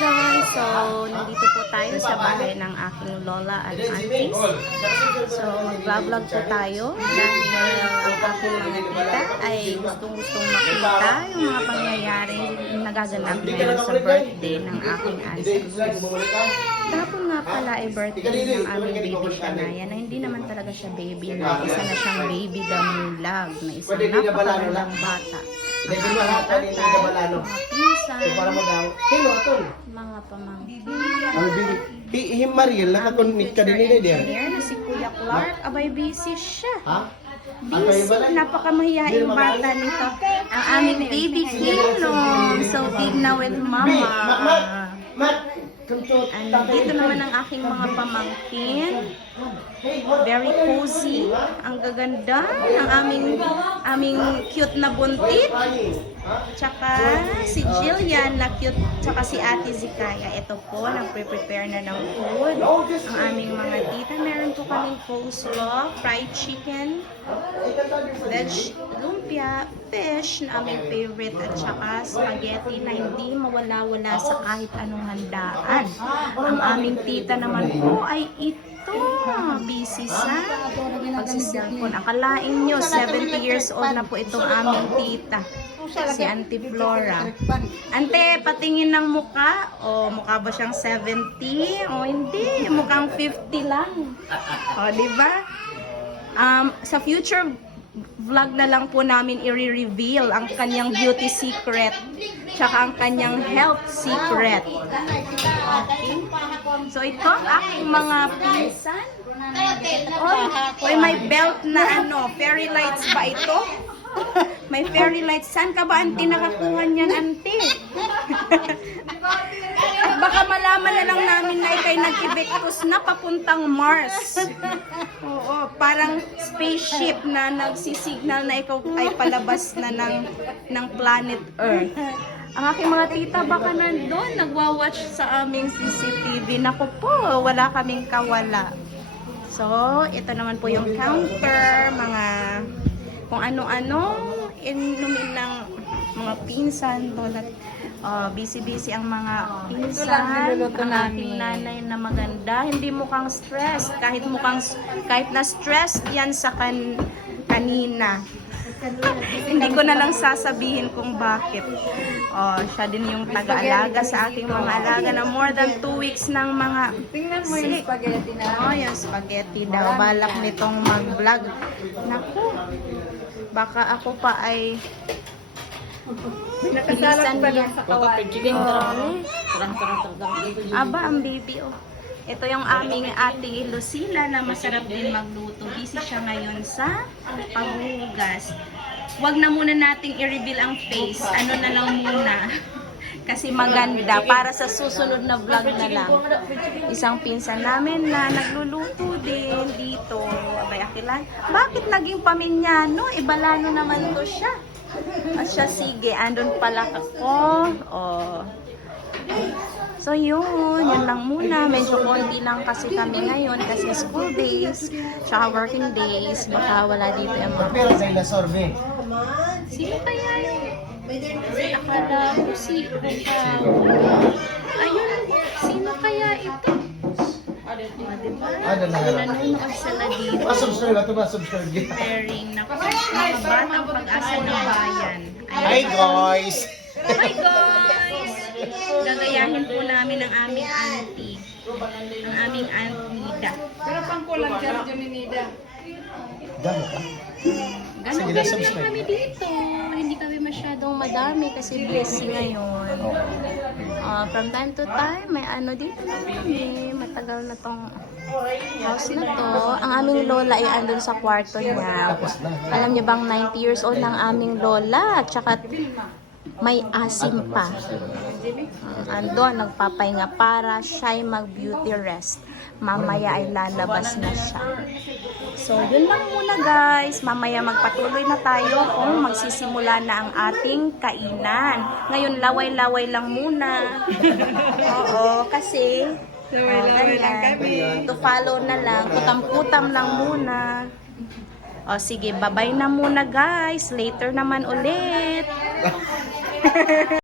guys! So, nandito po tayo sa bahay ng aking lola at aunties. So, mag-vlog po tayo dahil ang aking mga tita ay gustong-gustong makita yung mga pangyayaring nagaganap ngayon sa birthday ng aking aunties. Tapos nga pala ay birthday ng aming baby Shania na hindi naman talaga siya baby na isa na siyang baby damulag na isang napakagandang bata. Ang aking tatay, mga pinsan, mga pamangkin. Mariel, nakakonect ka din nila din. Here na si Kuya Clark, abay busy siya. Ha? Busy, napakamahiyaing bata nito. Ang aming baby Kilong, so big na with mama. And dito naman ang aking mga pamangkin. Very cozy. Ang gaganda ng aming cute na buntit. Tsaka si Jillian na cute. Tsaka si Ate Zikaya. Ito po, nagpre-prepare na ng food. Ang aming mga tita. Meron po kaming coleslaw, fried chicken, veg lumpia, fish na aming favorite, at saka spaghetti na hindi mawala-wala sa kahit anong handaan. Ang aming tita naman po ay ito. Busy sa pagsiselfon. Akalain nyo, 70 years old na po itong aming tita. Si Auntie Flora. Ante, patingin ng muka. O, mukha ba siyang 70? O, hindi. Mukhang 50 lang. O, diba? Sa future vlog na lang po namin i-reveal ang kanyang beauty secret tsaka ang kanyang health secret. Okay. So ito ang aking mga pinsan. Oy, may belt na fairy lights ba ito? May fairy lights. Saan ka ba, auntie, nakakuha niyan, auntie? At baka malaman na lang namin na ikay nag-ibektos na papuntang Mars. Oo, parang spaceship na nagsisignal na ikaw ay palabas na ng planet Earth. Ang aking mga tita baka nandun, nagwa-watch sa aming CCTV. Naku po, wala kaming kawala. So, ito naman po yung counter, mga kung ano-ano, inumin ng mga pinsan, lola. Busy-busy ang mga pinsan. Ang ating nanay na maganda, hindi mukhang stress. Kahit na stress yan sa kanina. Hindi ko na lang sasabihin kung bakit. Siya din yung taga-alaga sa aking mga alaga na more than 2 weeks ng mga Tingnan mo yung spaghetti na. yung spaghetti daw. Balak nitong mag-vlog. Naku, baka ako pa ay Nakasalang pa lang sa kawan. Aba, ang baby, Ito yung aming ate Lucila na masarap din magluto. Busy siya ngayon sa paghuhugas. Huwag na muna nating i-reveal ang face. Ano na lang muna. Kasi maganda. Para sa susunod na vlog na lang. Isang pinsan namin na nagluluto din dito. Abay, Akilan, bakit naging paminyano? Ibalano naman to siya. At siya, sige, andun pala ako. So yun lang muna. Medyo konti lang kasi kami ngayon kasi school days, tsaka working days. Baka wala dito yung mga. Pero sa ila sorbe. Sino kaya yun? Akala ko si ayun, sino kaya ito? Diba? Nanonood sila dito. Subscribe ato ba? Subscribe. Pairing na batang pag-asa ng bayan. Hi guys. Hi guys! Gagayahin po namin ang aming auntie. Ang aming auntie Nida. Pero pang kulang siya rin yung Nida. Dami ka. Ganun Sige, din subscribe. kami dito. Hindi kami masyadong madami kasi busy ngayon. From time to time, may dito na kami. Matagal na tong house na to. Ang aming lola ay andun sa kwarto niya. Alam niyo bang 90 years old ng aming lola? Tsaka may asim pa. Andun, nagpapahinga para siya'y mag-beauty rest. Mamaya ay lalabas na siya. So, yun lang muna guys. Mamaya magpatuloy na tayo kung magsisimula na ang ating kainan. Ngayon, laway-laway lang muna. Oo, kasi Laway-laway lang kami. to follow na lang. Kutam-kutam lang muna. Sige, bye-bye na muna guys. Later naman ulit.